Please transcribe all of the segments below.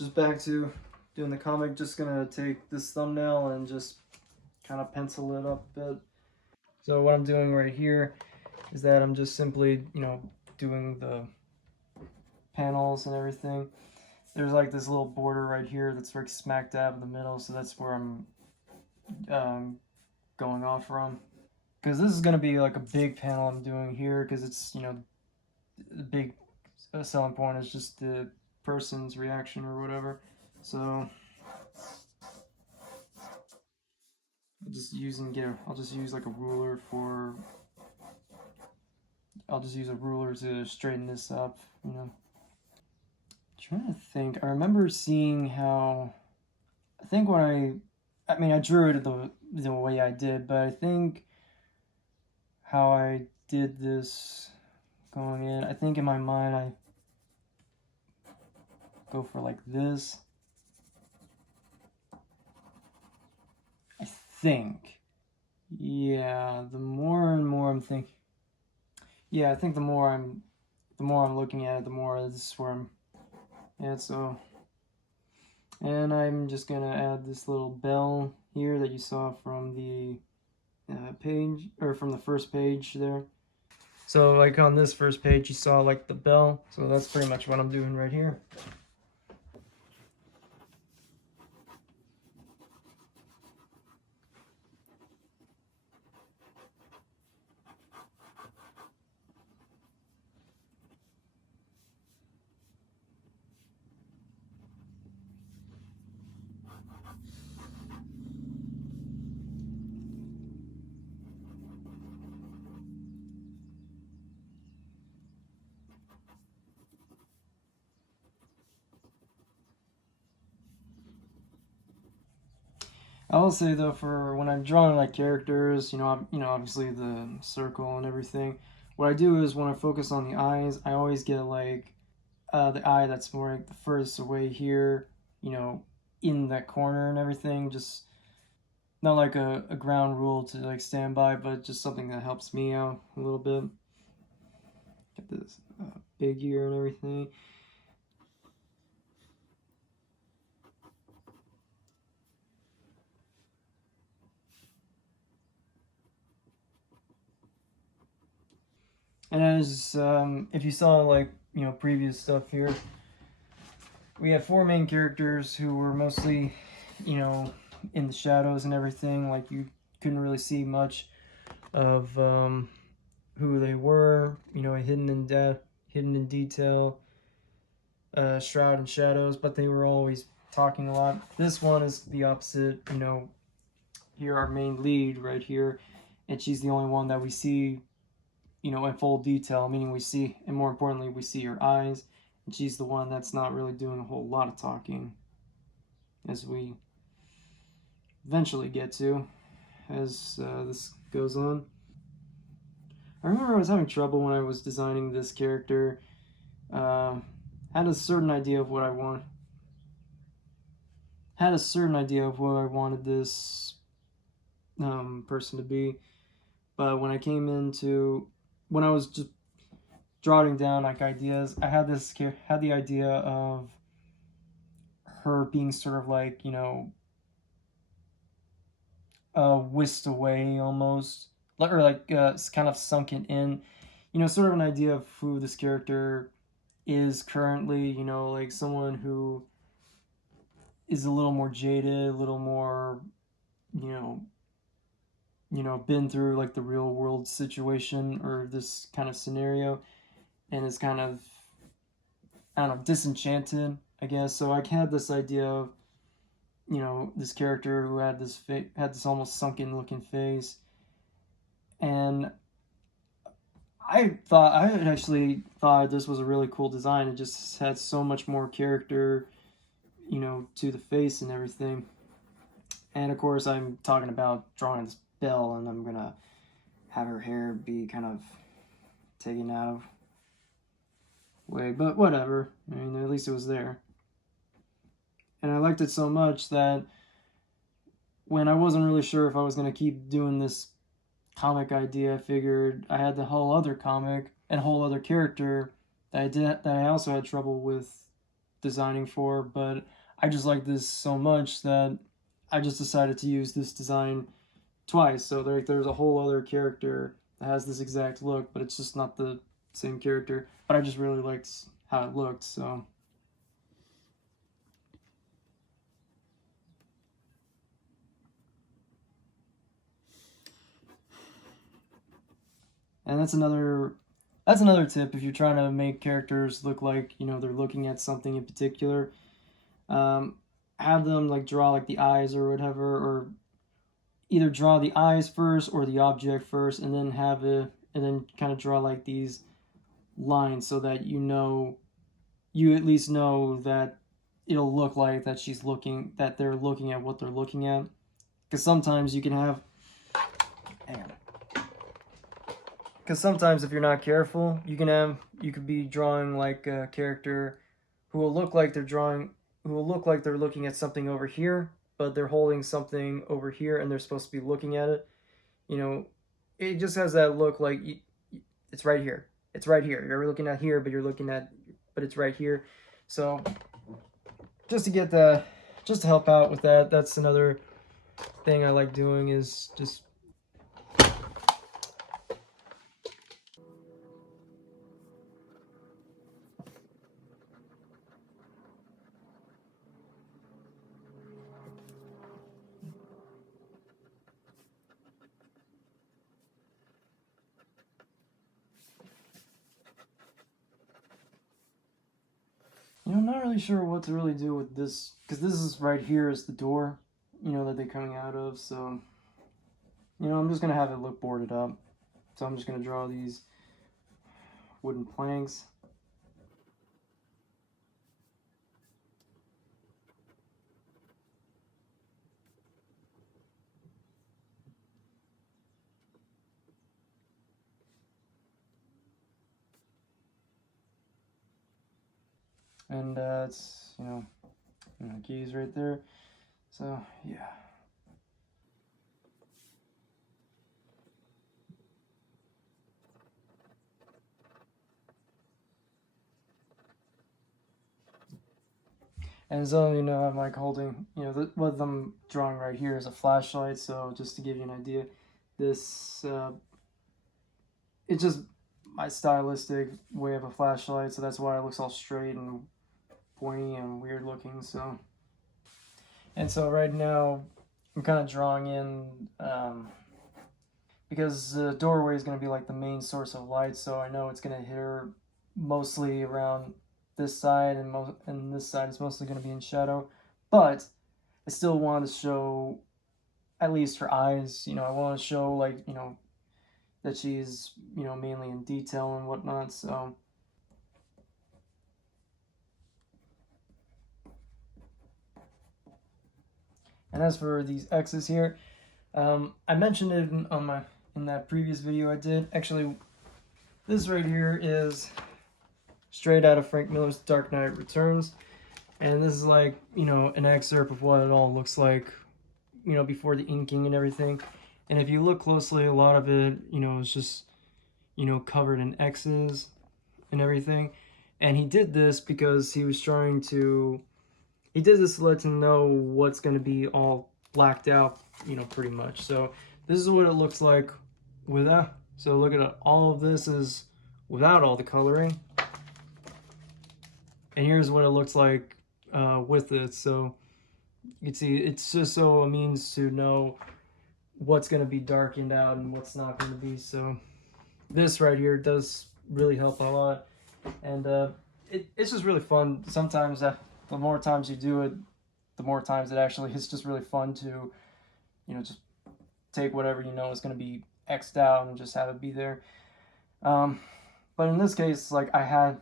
just back to doing the comic. Just gonna take this thumbnail and just kind of pencil it up a bit. So what I'm doing right here is that I'm just simply, doing the panels and everything. There's like this little border right here that's like smack dab in the middle, so that's where I'm going off from. Because this is going to be like a big panel I'm doing here, because it's, the big selling point is just the person's reaction or whatever. So I'll just use like a ruler for, I'll just use a ruler to straighten this up, Trying to think. I remember seeing how, I think when I drew it the way I did, but I think how I did this going in, I think in my mind I go for like this. I think. Yeah, the more and more I'm thinking. Yeah, I think the more I'm looking at it, the more this is where I'm. Yeah, so. And I'm just gonna add this little bell here that you saw from the page, or from the first page there. So like on this first page you saw like the bell, so that's pretty much what I'm doing right here. I will say though, for when I'm drawing like characters, obviously the circle and everything, what I do is when I focus on the eyes, I always get like the eye that's more like the furthest away here, in that corner and everything. Just not like a ground rule to like stand by, but just something that helps me out a little bit. Get this big ear and everything. And as if you saw like previous stuff here, we had 4 main characters who were mostly in the shadows and everything. Like you couldn't really see much of who they were. Hidden in detail, shroud in shadows, but they were always talking a lot. This one is the opposite. Here our main lead right here, and she's the only one that we see in full detail, meaning we see, and more importantly, we see her eyes, and she's the one that's not really doing a whole lot of talking, as we eventually get to, as this goes on. I remember I was having trouble when I was designing this character. Had a certain idea of what I want. Had a certain idea of what I wanted this person to be, but when I was just jotting down like ideas, I had the idea of her being sort of like whisked away almost, or like kind of sunken in, sort of an idea of who this character is currently, like someone who is a little more jaded, a little more, been through like the real world situation or this kind of scenario, and is kind of, I don't know, disenchanted, I guess. So I had this idea of, this character who had this almost sunken looking face, and I actually thought this was a really cool design. It just had so much more character, to the face and everything. And of course, I'm talking about drawing this bell, and I'm gonna have her hair be kind of taken out of way, but whatever. I mean, at least it was there. And I liked it so much that when I wasn't really sure if I was gonna keep doing this comic idea, I figured I had the whole other comic and whole other character that I also had trouble with designing for, but I just like this so much that I just decided to use this design twice. So there's a whole other character that has this exact look, but it's just not the same character. But I just really liked how it looked, so. And that's another tip if you're trying to make characters look like, you know, they're looking at something in particular. Have them like draw like the eyes or whatever, or either draw the eyes first or the object first, and then and then kind of draw like these lines so that you at least know that it'll look like that they're looking at what they're looking at. Because sometimes you can have, because sometimes if you're not careful, you could be drawing like a character who will look like they're looking at something over here, but they're holding something over here and they're supposed to be looking at it. You know, it just has that look like it's right here. It's right here. You're looking at here, but it's right here. So just to help out with that, that's another thing I like doing is just. You know, I'm not really sure what to really do with this, because this is right here is the door, you know, that they're coming out of, so, you know, I'm just going to have it look boarded up. So I'm just going to draw these wooden planks. And it's, you know, keys right there. So, yeah. And so, you know, I'm like holding, you know, what I'm drawing right here is a flashlight. So just to give you an idea, this, it's just my stylistic way of a flashlight. So that's why it looks all straight and pointy and weird looking. So, and so right now I'm kind of drawing in, because the doorway is going to be like the main source of light. So I know it's going to hit her mostly around this side, and this side is mostly going to be in shadow. But I still want to show at least her eyes. You know, I want to show like, you know, that she's, you know, mainly in detail and whatnot. So. And as for these X's here, I mentioned it in that previous video I did. Actually, this right here is straight out of Frank Miller's Dark Knight Returns, and this is like, you know, an excerpt of what it all looks like, you know, before the inking and everything. And if you look closely, a lot of it, you know, is just, you know, covered in X's and everything. And he did this because he was trying to. He did this to let him know what's going to be all blacked out, you know, pretty much. So this is what it looks like without. So look at it. All of this is without all the coloring. And here's what it looks like with it. So you can see it's just so a means to know what's going to be darkened out and what's not going to be. So this right here does really help a lot. And it's just really fun. Sometimes the more times you do it, the more times it's just really fun to, you know, just take whatever you know is going to be X'd out and just have it be there. But in this case, like I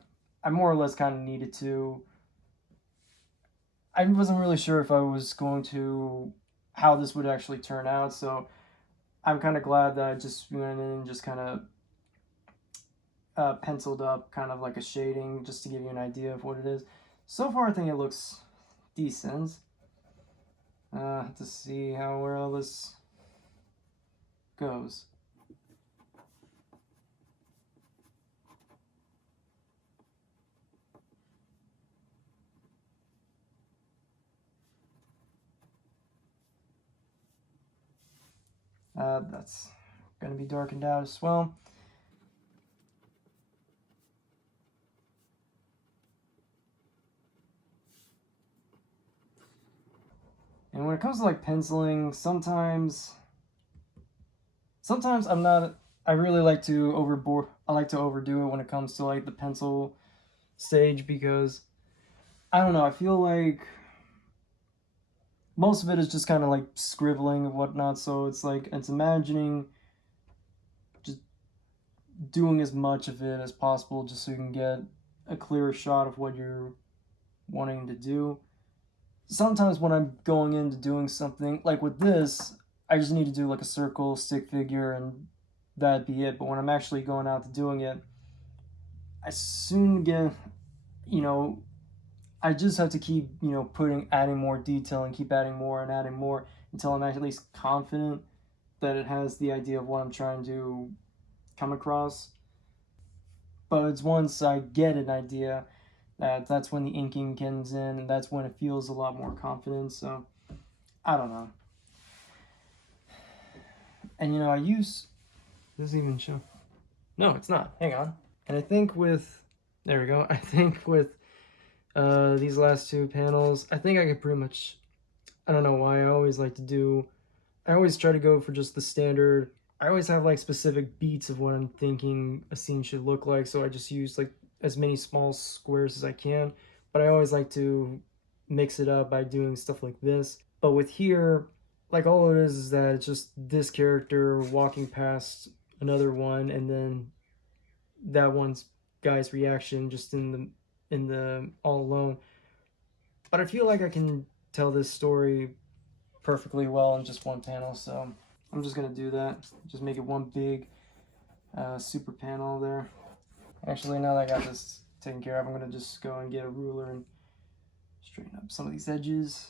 more or less kind of needed to. I wasn't really sure if I was going to, how this would actually turn out, so I'm kind of glad that I just went in and just kind of penciled up kind of like a shading just to give you an idea of what it is. So far, I think it looks decent. To see where all this goes. That's going to be darkened out as well. And when it comes to like penciling, sometimes I'm not. I really like to I like to overdo it when it comes to like the pencil stage, because I don't know. I feel like most of it is just kind of like scribbling and whatnot. So it's like it's imagining just doing as much of it as possible, just so you can get a clearer shot of what you're wanting to do. Sometimes when I'm going into doing something like with this, I just need to do like a circle, stick figure, and that'd be it. But when I'm actually going out to doing it, I soon get, you know, I just have to keep, adding more detail and keep adding more and adding more until I'm at least confident that it has the idea of what I'm trying to come across. But it's once I get an idea that's when the inking comes in, and that's when it feels a lot more confident. So I don't know. And I use, does it even show? No, it's not. Hang on. And I think with, there we go. I think with these last two panels, I think I could pretty much, I don't know why, I always try to go for just the standard. I always have like specific beats of what I'm thinking a scene should look like, so I just use like as many small squares as I can, but I always like to mix it up by doing stuff like this. But with here, like all it is that it's just this character walking past another one, and then that one's guy's reaction just in the all alone. But I feel like I can tell this story perfectly well in just one panel, so I'm just gonna do that. Just make it one big super panel there. Actually, now that I got this taken care of, I'm gonna just go and get a ruler and straighten up some of these edges.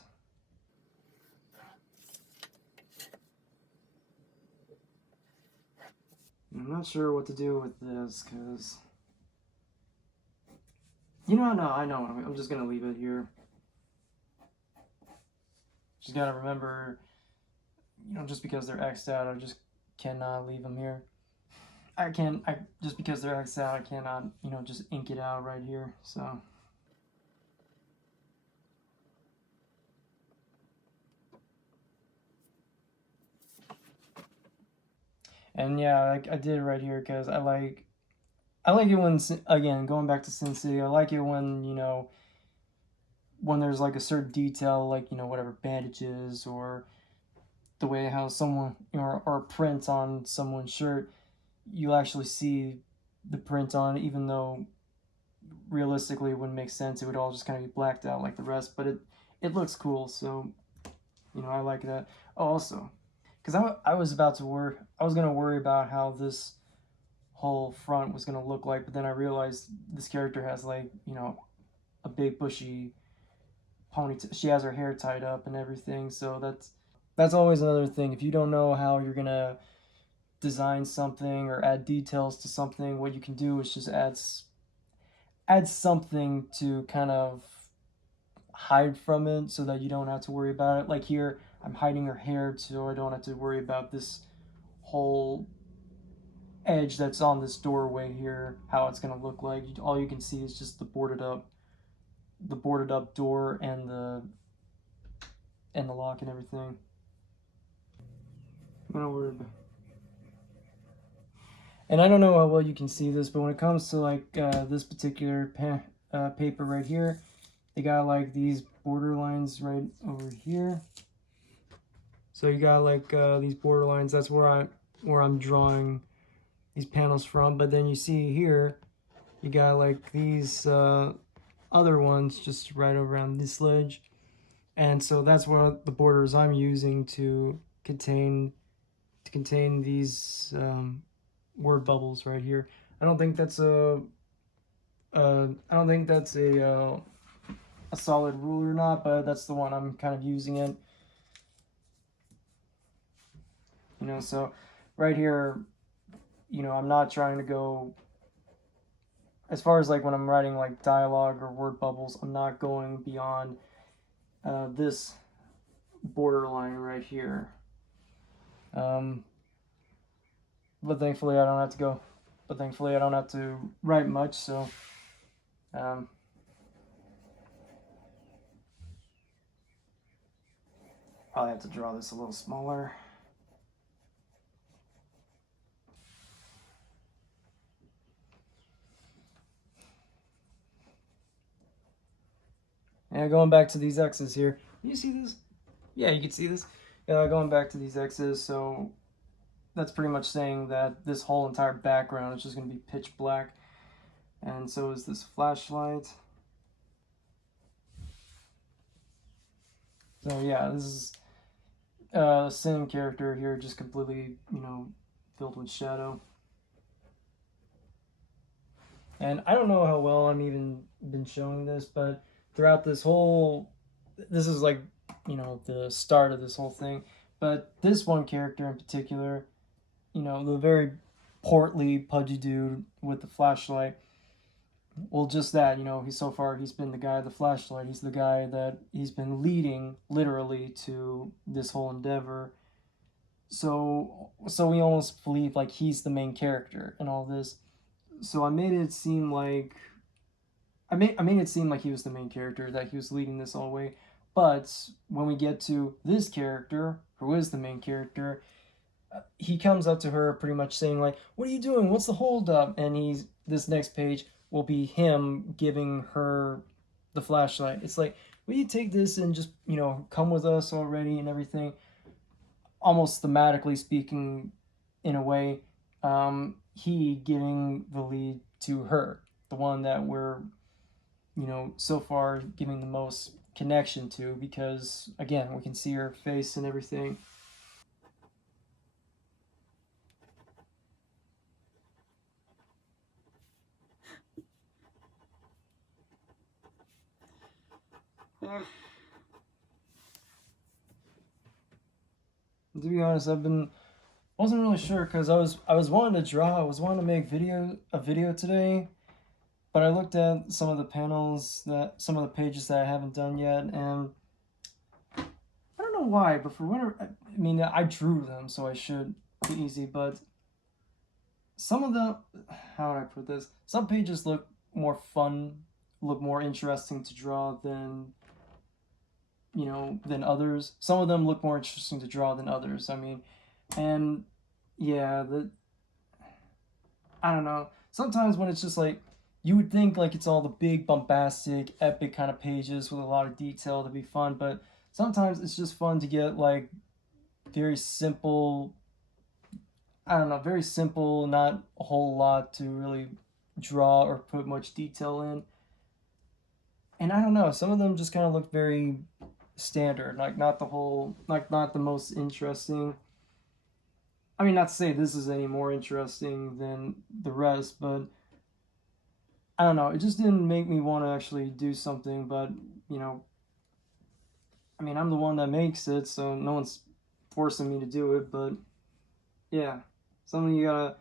I'm not sure what to do with this, because no, I know. I'm just gonna leave it here. Just gotta remember, just because they're X'd out, I just cannot leave them here. Just because they're X'd out, I cannot, just ink it out right here, so. And yeah, like I did right here because I like it when, again, going back to Sin City, I like it when, when there's like a certain detail, like, whatever, bandages, or the way how someone, or a print on someone's shirt, you actually see the print on it, even though realistically it wouldn't make sense. It would all just kind of be blacked out like the rest, but it looks cool, so, I like that. Oh, also, because I was going to worry about how this whole front was going to look like, but then I realized this character has like, a big bushy ponytail. She has her hair tied up and everything, so that's always another thing. If you don't know how you're gonna design something or add details to something, what you can do is just add something to kind of hide from it, so that you don't have to worry about it. Like here, I'm hiding her hair, so I don't have to worry about this whole edge that's on this doorway here, how it's gonna look like. All you can see is just the boarded up door and the lock and everything. I'm not worried about. And I don't know how well you can see this, but when it comes to like this particular paper right here, they got like these border lines right over here. So you got like these border lines. That's where I'm drawing these panels from. But then you see here, you got like these other ones just right around this ledge, and so that's what the borders I'm using to contain these word bubbles right here. I don't think that's a solid rule or not, but that's the one I'm kind of using it. So right here, I'm not trying to go, as far as like when I'm writing like dialogue or word bubbles, I'm not going beyond this borderline right here. but thankfully I don't have to go. But thankfully I don't have to write much, so probably have to draw this a little smaller. And going back to these X's here, you see this? Yeah, you can see this. Going back to these X's, so that's pretty much saying that this whole entire background is just going to be pitch black. And so is this flashlight. So yeah, this is the same character here, just completely, filled with shadow. And I don't know how well I'm even been showing this, but throughout this is like, the start of this whole thing. But this one character in particular, the very portly, pudgy dude with the flashlight. Well, just that, he's been the guy with the flashlight. He's the guy that he's been leading, literally, to this whole endeavor. So we almost believe like he's the main character in all this. So I made it seem like I made it seem like he was the main character, that he was leading this all the way. But when we get to this character, who is the main character, he comes up to her pretty much saying like, "What are you doing? What's the hold up?" And this next page will be him giving her the flashlight. It's like, "Will you take this and just, come with us already and everything?" Almost thematically speaking, in a way, he giving the lead to her, the one that we're, so far giving the most connection to, because again, we can see her face and everything. To be honest, wasn't really sure, because I was wanting to draw, I was wanting to make a video today, but I looked at some of the panels, some of the pages that I haven't done yet, and I don't know why, but for whatever, I mean, I drew them, so I should be easy, but some of the, how would I put this? Some pages look more fun, look more interesting to draw than others. Some of them look more interesting to draw than others. I mean, and yeah, I don't know. Sometimes when it's just like, you would think like it's all the big, bombastic, epic kind of pages with a lot of detail to be fun, but sometimes it's just fun to get like very simple, I don't know, very simple, not a whole lot to really draw or put much detail in. And I don't know, some of them just kind of look very standard, like not the most interesting. I mean, not to say this is any more interesting than the rest, but I don't know. It just didn't make me want to actually do something. But you know, I mean, I'm the one that makes it, so no one's forcing me to do it. But yeah, something you gotta.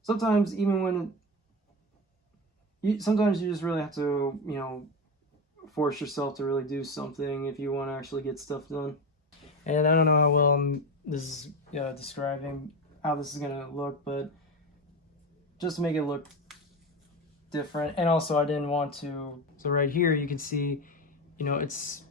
Sometimes even when sometimes you just really have to, force yourself to really do something if you want to actually get stuff done. And I don't know how well this is describing how this is gonna look, but just to make it look different. And also, I didn't want to. So right here, you can see, it's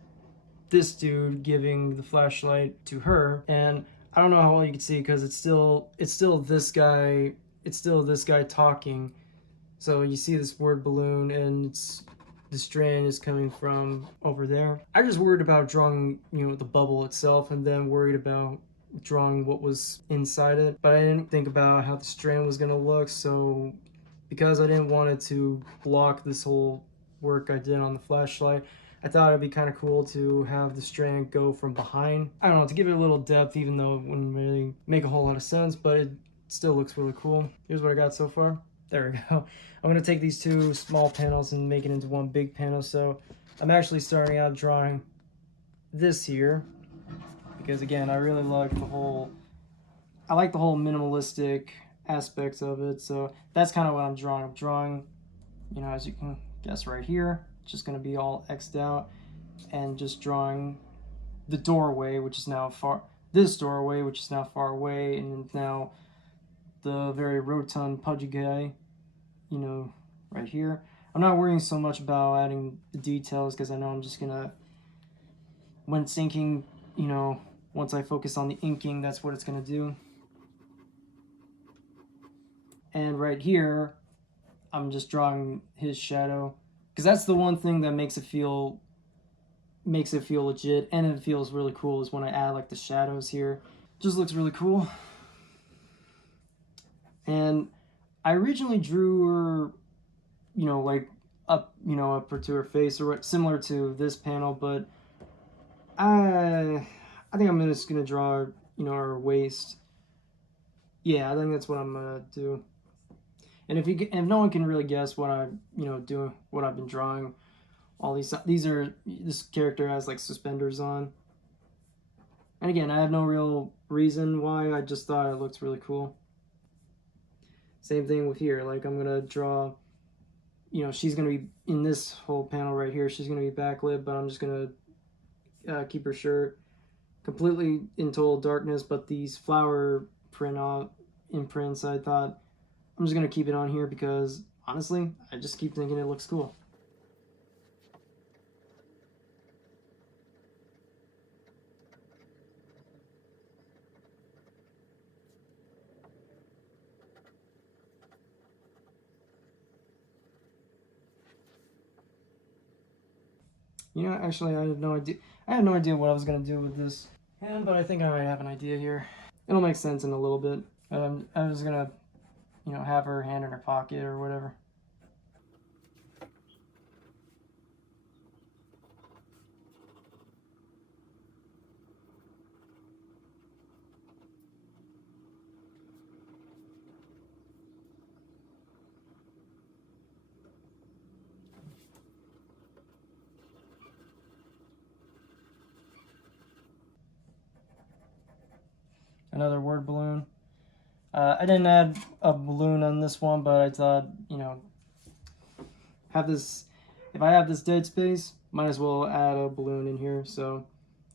this dude giving the flashlight to her, and I don't know how well you can see because it's still this guy. It's still this guy talking. So you see this word balloon, and the strand is coming from over there. I just worried about drawing, the bubble itself, and then worried about drawing what was inside it. But I didn't think about how the strand was gonna look, so because I didn't want it to block this whole work I did on the flashlight, I thought it'd be kind of cool to have the strand go from behind. I don't know, to give it a little depth, even though it wouldn't really make a whole lot of sense, but it still looks really cool. Here's what I got so far. There we go. I'm going to take these two small panels and make it into one big panel. So I'm actually starting out drawing this here because, again, I really like the whole minimalistic aspects of it. So that's kind of what I'm drawing. I'm drawing, as you can guess right here, it's just going to be all X'd out, and just drawing the doorway, which is now far away, and now the very rotund, pudgy guy, you know, right here. I'm not worrying so much about adding the details because I know I'm just gonna, when it's inking, you know, once I focus on the inking, that's what it's gonna do. And right here, I'm just drawing his shadow because that's the one thing that makes it feel legit, and it feels really cool is when I add like the shadows here. Just looks really cool. And I originally drew her, you know, like up to her face or what, similar to this panel, but I think I'm just gonna draw, you know, her waist. Yeah, I think that's what I'm gonna do. And if no one can really guess what I, you know, doing, what I've been drawing, all these are, this character has like suspenders on. And again, I have no real reason why, I just thought it looked really cool. Same thing with here, like I'm gonna draw, you know, she's gonna be in this whole panel right here, she's gonna be backlit, but I'm just gonna keep her shirt completely in total darkness, but these flower imprints, I thought I'm just gonna keep it on here because honestly, I just keep thinking it looks cool. You know, actually, I had no idea. I had no idea what I was gonna do with this hand, but I think I might have an idea here. It'll make sense in a little bit. I was gonna, you know, have her hand in her pocket or whatever. Another word balloon. I didn't add a balloon on this one, but I thought, you know, have this. If I have this dead space, might as well add a balloon in here. So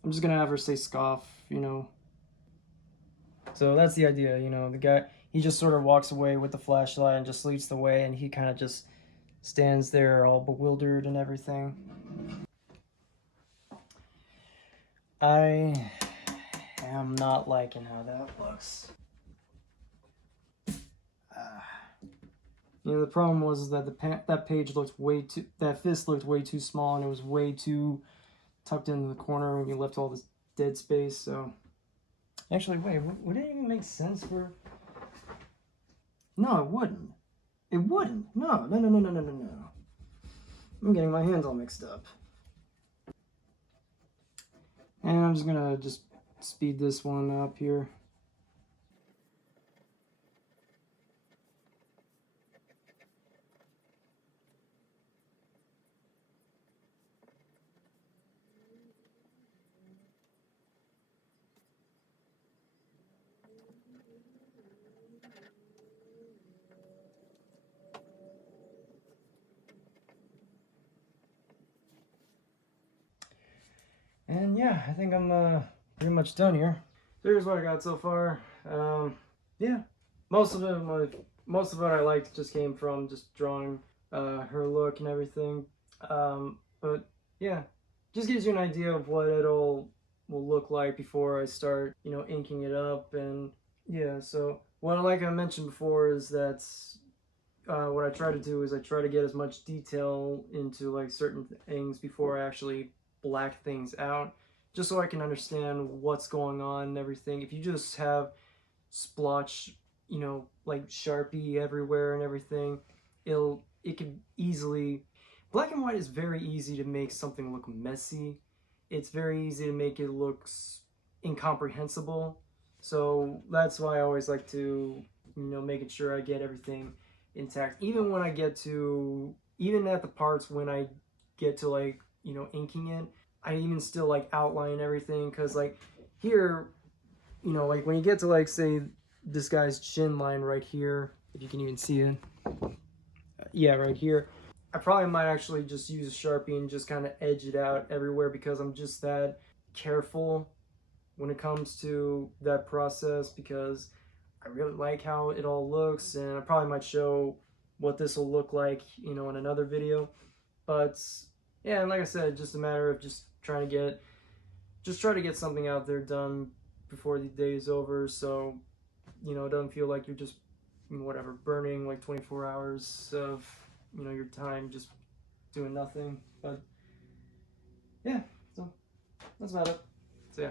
I'm just gonna have her say scoff, you know. So that's the idea, you know. The guy, he just sort of walks away with the flashlight and just leads the way, and he kind of just stands there all bewildered and everything. I am not liking how that looks. You know, the problem was that that page looked way too, that fist looked way too small, and it was way too tucked into the corner when you left all this dead space. So actually, wait, would it even make sense for? No, it wouldn't. It wouldn't. No. I'm getting my hands all mixed up. And I'm just gonna speed this one up here. And yeah, I think I'm pretty much done here. So here's what I got so far. Yeah, most of what I liked just came from just drawing her look and everything. But yeah, just gives you an idea of what it'll will look like before I start, you know, inking it up. And yeah, so what like I mentioned before is that what I try to do is I try to get as much detail into like certain things before I actually black things out, just so I can understand what's going on and everything. If you just have splotch, you know, like Sharpie everywhere and everything, it can easily, black and white is very easy to make something look messy. It's very easy to make it look incomprehensible. So that's why I always like to, you know, making sure I get everything intact. Even when I get to, even at the parts when I get to like, you know, inking it, I even still like outline everything, because like here, you know, like when you get to like say this guy's chin line right here, if you can even see it, yeah, right here, I probably might actually just use a Sharpie and just kind of edge it out everywhere, because I'm just that careful when it comes to that process, because I really like how it all looks, and I probably might show what this will look like, you know, in another video. But yeah, and like I said, just a matter of just trying to get something out there done before the day is over, so you know it doesn't feel like you're just whatever burning like 24 hours of your time just doing nothing. But yeah, so that's about it. So yeah.